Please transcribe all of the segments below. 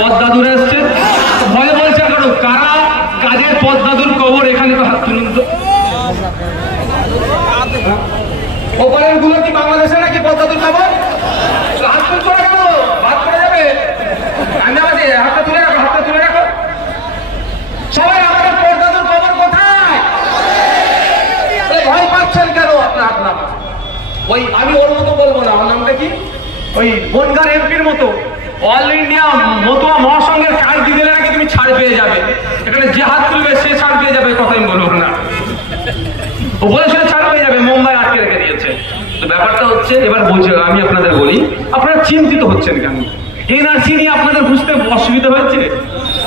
পদ্মাদুর এসছে। ভয় বলছে কেন কারা কাজের পদ্মাদুর কবর এখানে তো হাত তুলুন তো। ওপারেরগুলো কি বাংলাদেশে নাকি পদ্মাদুর কবর? হাত তুলছো না কেন? ভাত করে যাবে। আমি আমাদের হাতটা তুলে রাখো, হাতটা তুলে রাখো। সবাই আমাদের পদ্মাদুর কবর কোথায়? ভয় পাচ্ছেন কেন আপনার হাত নামা ওই, আমি ওর মতো বলব না আমার নামটা কি? ওই বনগার এমপির মতো। অল ইন্ডিয়া মতুয়া মহাসংঘের কাজ দিলে নাকি তুমি ছাড় পেয়ে যাবে। এখানে যে হাত তুলবে, সে ছাড় পেয়ে যাবে কথা আমি বলব না। ও বলেছিল ছাড় পেয়ে যাবে, মুম্বাই আটকে রেখে দিয়েছে। তো ব্যাপারটা হচ্ছে, এবার বুঝে আমি আপনাদের বলি, আপনারা চিন্তিত হচ্ছেন কেন? এনআরসি নিয়ে আপনাদের বুঝতে অসুবিধা হয়েছে?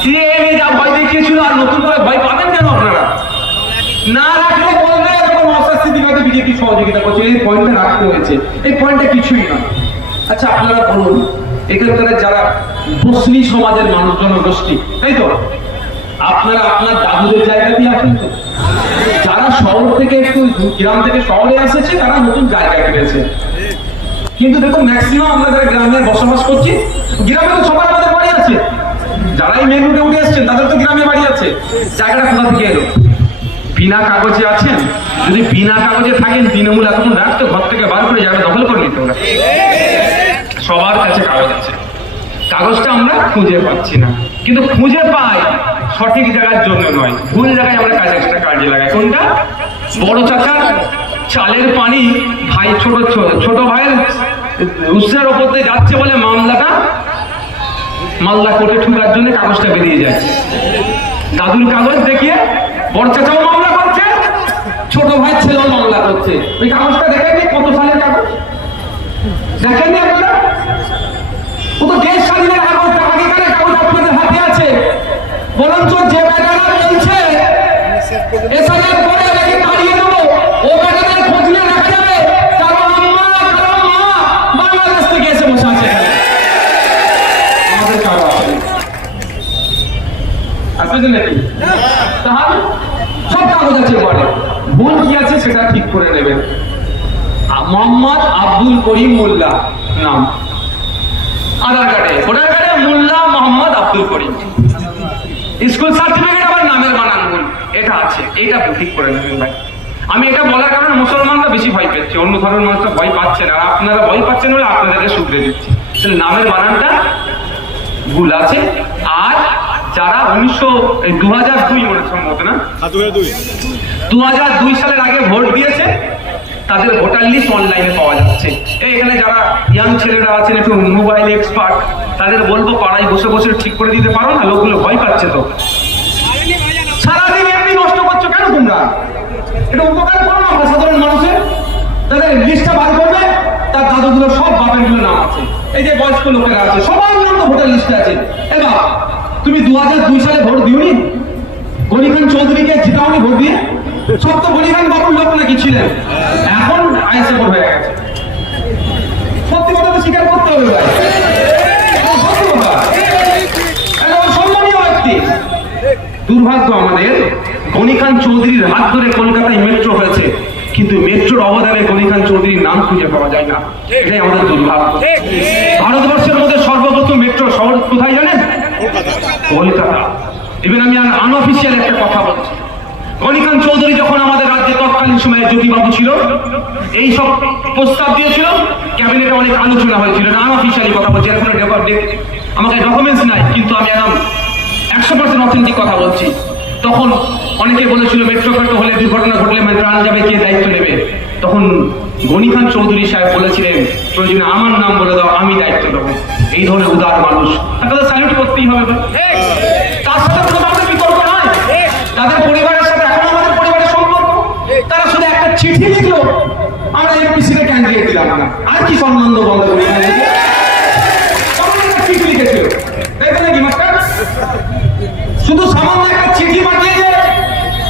সিএএ যা ভয় দেখিয়েছিল, আর নতুন করে ভয় পাবেন কেন আপনারা? না রাখলে বলবে, এরকম অশাস্তি দিকে বিজেপি সহযোগিতা করছে। এই পয়েন্টটা রাখতে হয়েছে। এই পয়েন্টটা কিছুই নয়। আচ্ছা আপনারা বলুন এখানকার যারা মুসলিম সমাজের মানুষ, জনগোষ্ঠী, তাই তো? আপনারা আপনার দাদুদের জায়গা দিয়ে আছেন তো? যারা শহর থেকে একটু গ্রাম থেকে শহরে এসেছে, তারা নতুন জায়গা পেয়েছে কিন্তু দেখুন ম্যাক্সিমাম আমরা যারা গ্রামে বসবাস করছি, গ্রামে তো সবার আমাদের বাড়ি আছে। যারাই মেন রুটে উঠে এসছেন, তাদের তো গ্রামে বাড়ি আছে। জায়গাটা কোথা থেকে এলো? বিনা কাগজে আছেন? যদি বিনা কাগজে থাকেন, তৃণমূল এতক্ষণ রাখতো ঘর থেকে বার করে যাবে, দখল করে নিত ওরা সবার কাছে কাগজ আছে। কাগজটা আমরা খুঁজে পাচ্ছি না। কিন্তু খুঁজে পাই সঠিক জায়গার জন্য নয়। ভুল জায়গায় আমরা একটা কাজে লাগাই। কোনটা? বড় চাচার চালের পানি ভাই, ছোট ছোট ভাইয়ের উৎসের ওপর দিয়ে যাচ্ছে বলে মামলাটা মালদা কোর্টে ঠুকার জন্য কাগজটা বেরিয়ে যায়। দাদুর কাগজ দেখিয়ে বড় চাচাও মামলা করছে, ছোট ভাই ছেলেও মামলা করছে। ওই কাগজটা দেখেননি? কত সালের কাগজ? দেখেননি আপনারা? তো দেশ স্বাধীনের কাগজ আগেকারের আপনাদের হাতে আছে। বরঞ্চ যে ব্যাটারা বলছে এসআইয়ের পরে নাকি তাড়িয়ে দেবো ও ব্যাটাদের খোঁজ নিয়ে দেখা যাবে কারও আম্মা কারও মা, বাংলাদেশ থেকে এসে বসে আছে। আমাদের কারও আছে? না। নাকি? তাহলে সব আছে পরে কি আছে সেটা ঠিক করে নেবেন। মোহাম্মদ আব্দুল করিম মোল্লা, নাম। আধার কার্ডে। ভোটার কার্ডে মোল্লা মোহাম্মদ আব্দুল করিম। স্কুল সার্টিফিকেট আবার নামের বানান ভুল। এটা আছে। এইটা ঠিক করে নেবেন ভাই। আমি এটা বলার কারণে মুসলমানরা বেশি ভয় পাচ্ছে। অন্য ধর্মের মানুষরা ভয় পাচ্ছে না। আর আপনারা ভয় পাচ্ছেন বলে আপনাদেরকে শুধরে দিচ্ছি। নামের বানানটা ভুল আছে। আর যারা উনিশশো দু হাজার দুই মনে হচ্ছে সম্ভবত না? দু হাজার দুই সালের আগে ভোট দিয়েছে তাদের ভোটার লিস্ট অনলাইনে পাওয়া যাচ্ছে। এখানে যারা ইয়াং ছেলেরা আছেন, একটু মোবাইল এক্সপার্ট তাদের বলব, পাড়ায় বসে বসে ঠিক করে দিতে পারো না, লোকগুলো ভয় পাচ্ছে তো। সারাদিন এমনি নষ্ট করছ কেন তোমরা? এটা উপকার করো না আমরা সাধারণ মানুষের? তাদের লিস্টটা বার করবে, তার দাদুগুলো সব বাপেরগুলো নাম আছে। এই যে বয়স্ক লোকেরা আছে সবার নাম তো ভোটার লিস্টে আছে। এবার তুমি দু হাজার দুই সালে ভোট দিওনি? গনি খান চৌধুরীকে জিতাওনি ভোট দিয়ে? তো গনি বাবুর লোক নাকি ছিলেন? এখন আইসে হয়ে গেছে। সত্যি কথা তো স্বীকার করতে হবে ভাই। সত্যি দুর্ভাগ্য আমাদের গনি খান চৌধুরীর হাত ধরে কলকাতায় মেট্রো হয়েছে, কিন্তু মেট্রোর অবদানে গনি খান চৌধুরীর নাম খুঁজে পাওয়া যায় না। এটাই আমাদের দুর্ভাগ্য। ভারতবর্ষের মধ্যে সর্বপ্রথম মেট্রো শহর কোথায় জানেন? কলকাতা। এবার আমি আনঅফিসিয়াল একটা কথা বলছি। গনি খান চৌধুরী যখন আমাদের রাজ্যে তৎকালীন সময়ে জ্যোতিবাবু ছিল, এই সব প্রস্তাব দিয়েছিল, ক্যাবিনেটে অনেক আলোচনা হয়েছিল। না আনঅফিসিয়ালি কথা বলছি, এখন আমাকে ডকুমেন্টস নাই, কিন্তু আমি একদম একশো পার্সেন্ট অথেন্টিক কথা বলছি। তখন অনেকে বলেছিল, মেট্রো ফেট্রো হলে দুর্ঘটনা ঘটলে মানে প্রাণ যাবে, কে দায়িত্ব নেবে? তখন গনি খান চৌধুরী সাহেব বলেছিলেন, প্রয়োজনে আমার নাম বলে দাও, আমি দায়িত্ব নেব। এই ধরনের উদার মানুষ। তাকে তো স্যালুট করতেই হবে ভাই। তার সাথে কোনো আমাদের বিতর্ক নয় তাদের পরিবারের সাথে এখন আমাদের পরিবারের সম্পর্ক তারা শুধু একটা চিঠি লিখলো। আমরা এমপিসি কে ক্যান্ডিডেট দিলাম না আর কি সম্বন্ধ বন্ধ করি? চিঠি লিখেছিল দেখবেন নাকি, মাস্টার? শুধু সামান্য একটা চিঠি পাঠিয়ে যে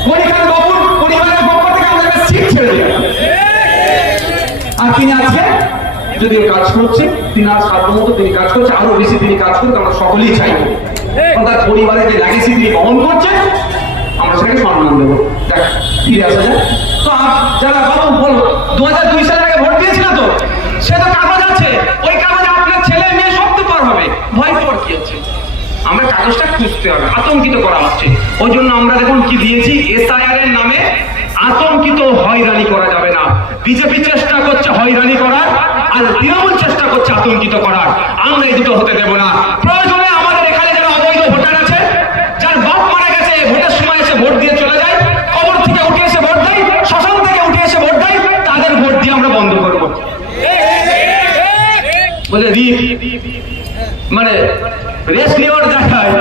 পরীক্ষার বাবুর, পরিবারের পক্ষ থেকে আমরা একটা চিঠি ছেড়ে দিলাম। আর তিনি আজকে যদি কাজ করছে, তিনি আর সাধ্যমতো তিনি কাজ করছে, আরও বেশি তিনি কাজ করতে আমরা সকলেই চাইব। অর্থাৎ পরিবারের যে লেগেসি তিনি বহন করছেন আমরা সেটাকে সম্মান দেবো। দেখ, ফিরে আসা যায় তো খুঁজতে হবে, আতঙ্কিত করা হচ্ছে। ওই জন্য আমরা দেখুন কি দিয়েছি এসআইআর এর নামে আতঙ্কিত হয়রানি করা যাবে না। বিজেপি চেষ্টা করছে হয়রানি করার, আর চেষ্টা করছে আতঙ্কিত করার। আমরা এই দুটো হতে দেব না প্রয়োজনে আমাদের এখানে যারা অবৈধ ভোটার আছে যার বাপ মারা গেছে ভোটের সময় এসে ভোট দিয়ে চলে যায় কবর থেকে উঠে এসে ভোট দেয় শ্মশান থেকে উঠে এসে ভোট দেয় তাদের ভোট দিয়ে আমরা বন্ধ করব বলে, রি মানে রেস্ট নেওয়ার জায়গায়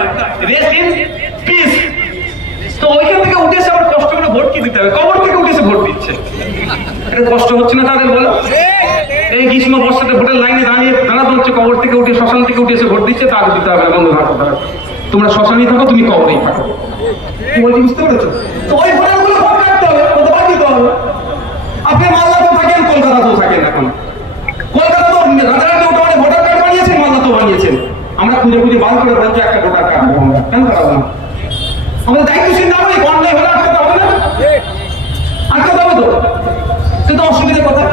রেস্ট ইন পিস। তো ওইখান থেকে উঠে এসে আবার কষ্ট করে ভোট কি দিতে হবে? কবর থেকে উঠে এসে ভোট দিচ্ছে। এটা কষ্ট হচ্ছে না তাদের, বলো? এই গ্রীষ্ম বর্ষাতে ভোটের লাইনে দাঁড়িয়ে দাঁড়াতে হচ্ছে, কবর থেকে উঠে, শ্মশান থেকে উঠে এসে ভোট দিচ্ছে তাদের দিতে হবে বন্ধু তারা। তোমরা শ্মশানেই থাকো, তুমি কবরেই থাকো। বলছি, বুঝতে পেরেছ? তো ওই ভোটারগুলো ভোট কাটতে হবে। আপনি মালদাতেও থাকেন, কলকাতাতেও থাকেন এখন কলকাতা তো রাজারহাটে ওটা মানে ভোটার কার্ড বানিয়েছেন মালদাতেও বানিয়েছেন আমরা খুঁজে খুঁজে বার করে বলছি একটা ভোটার কার্ড কেন কাটাবো না? আমাদের দায়িত্বশীল নাগরিক, অন্যায় হলে আটকাতে হবে না। আটকাতে হবে তো। সে তো অসুবিধার কথা।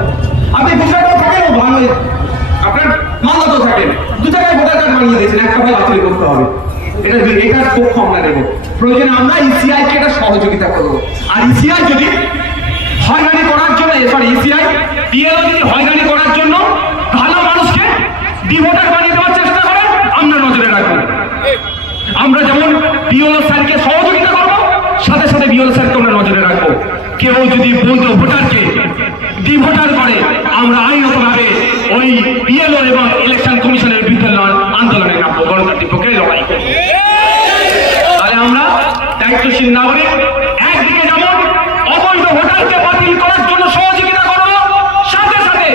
আপনি গুজরাটেও থাকেন বাংলাদেশ আপনার মালদাতেও থাকেন। দু জায়গায় ভোটার কার্ড বানিয়ে দিয়েছেন, একটা ভাই বাতিল করতে হবে। এটা এটার পক্ষ আমরা দেবো প্রয়োজনে আমরা ইসিআই কে এটা সহযোগিতা করব। আর ইসিআই যদি হয়রানি করার জন্য সরি ইসিআই বিএলও যদি হয়রানি করার জন্য ভালো মানুষকে ডিভোটার বানিয়ে দেওয়ার চেষ্টা করে আমরা নজরে রাখব আমরা বিএলও স্যারকে সহযোগিতা করব, সাথে সাথে বিওলো স্যারকে আমরা নজরে রাখব। কেউ যদি বৈধ ভোটারকে ডিভোটার করে, আমরা আইনতভাবে ওই বিএলও এবং ইলেকশন কমিশনের বিরুদ্ধে আন্দোলনে নামবো। গণতান্ত্রিক পক্ষে লড়াই করব। তাহলে আমরা দায়িত্বশীল নাগরিক একদিকে যেমন অবৈধ ভোটারকে বাতিল করার জন্য সহযোগিতা করব সাথে সাথে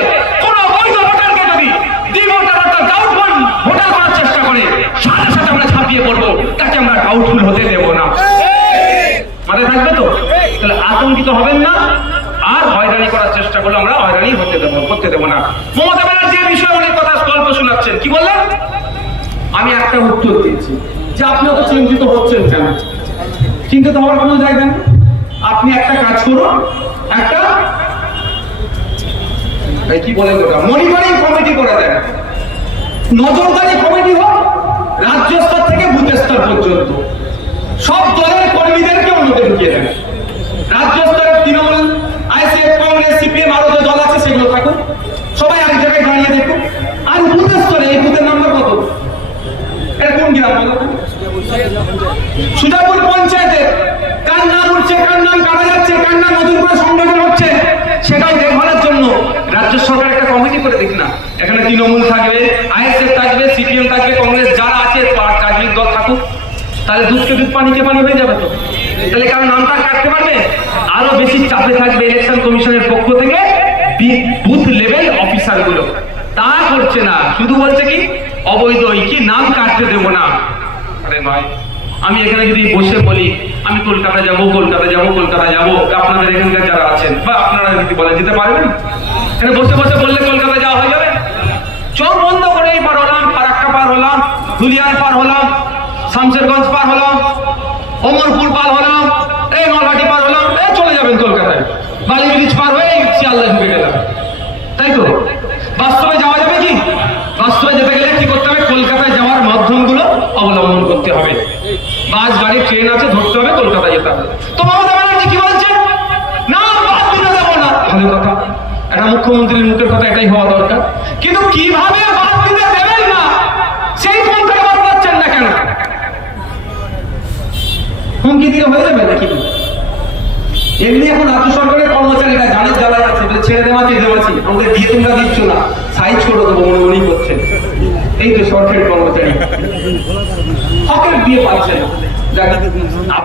কোন অবৈধ ভোটারকে যদি ডিভোটার অর্থাৎ ডাউটফুল ভোটার করার চেষ্টা করে সাথে সাথে আমরা ছাপিয়ে পড়ব তাকে আমরা ডাউটফুল হতে দেব না মাথায় থাকবে তো তাহলে আতঙ্কিত হবেন না। আর হয়রানি করার চেষ্টা করলে আমরা হয়রানি হতে দেবো, করতে দেবো না। মমতা ব্যানার্জি এই বিষয়ে অনেক কথা গল্প শোনাচ্ছেন। কি বললেন? আমি একটা উত্তর দিয়েছি, যে আপনি অত চিন্তিত হচ্ছেন কেন? চিন্তিত হওয়ার কোনো জায়গা নেই। আপনি একটা কাজ করুন, একটা কি বলেন ওটা? মনিটরিং কমিটি করে দেন। নজরদারি কমিটি হোক, রাজ্য স্তর থেকে বুথ স্তর পর্যন্ত। সব দলের কর্মীদেরকে অন্যতে ঢুকিয়ে দেন রাজ্য স্তরে তৃণমূল আইসিএফ কংগ্রেস সিপিএম আরও যে দল আছে সেগুলো থাকুক সবাই এক জায়গায় দাঁড়িয়ে দেখুক আর বুথ স্তরে এই বুথের নাম্বার কত এটা কোন গ্রাম বলো তো? সুজাপুর পঞ্চায়েতে কার নাম উঠছে কার নাম কাটা যাচ্ছে কার নাম নতুন করে সংগঠন হচ্ছে সেটাই দেখভালের জন্য রাজ্য সরকার একটা কমিটি করে দিক না এখানে তৃণমূল থাকবে আইএসএফ থাকবে সিপিএম থাকবে কংগ্রেস যারা আছে তার রাজনৈতিক দল থাকুক পানিকে পানি হয়ে যাবে তো। তাহলে কারণ নামটা কাটতে পারবে? আরও বেশি চাপে থাকবে ইলেকশন কমিশনের পক্ষ থেকে বুথ লেভেল অফিসারগুলো। তা করছে না। শুধু বলছে কি, অবৈধ কি, নাম কাটতে দেবো না। আরে ভাই, আমি এখানে যদি বসে বলি, আমি কলকাতা যাব কলকাতা যাব কলকাতা যাব, আপনাদের এখানকার যারা আছেন, বা আপনারা যদি বলে যেতে পারবেন, এখানে বসে বসে বললে কলকাতা যাওয়া হয়ে যাবে। চোখ বন্ধ করে এই পার হলাম, ফারাক্কা পার হলাম দুলিয়ান পার হলাম, শামশেরগঞ্জ পার হলাম অমরপুর পার হলাম, এই নলহাটি পার হলাম, এই চলে যাবেন কলকাতায়। বালি ব্রিজ পার হয়ে শিয়ালদা ঢুকে গেলাম। তাই তো? বাস্তবে যাওয়া যাবে কি? বাস্তবে যেতে গেলে কি করতে হবে? কলকাতায় যাওয়ার মাধ্যমগুলো অবলম্বন করতে হবে। বাস, গাড়ি, ট্রেন আছে, ধরতে হবে কলকাতা যেতে হবে। তো মমতা ব্যানার্জি কি বলছে না, বাদ দিতে দেবো না। ভালো কথা। একটা মুখ্যমন্ত্রীর মুখের কথা এটাই হওয়া দরকার। কিন্তু কীভাবে বাদ দিতে দেবেন না সেই পন্থাটা বাদ পাচ্ছেন না কেন হুমকি দিলে হয়ে যাবে নাকি? এমনি এখন রাজ্য সরকারের কর্মচারীরা জানি জ্বালায় আছে ছেড়ে দেওয়া চেয়ে দেওয়াছি আমাদের দিয়ে তোমরা দিচ্ছ না। সাইজ করে দেবো মনে মনেই করছে এই যে সরকারের কর্মচারী। হকের দিয়ে পাচ্ছে না।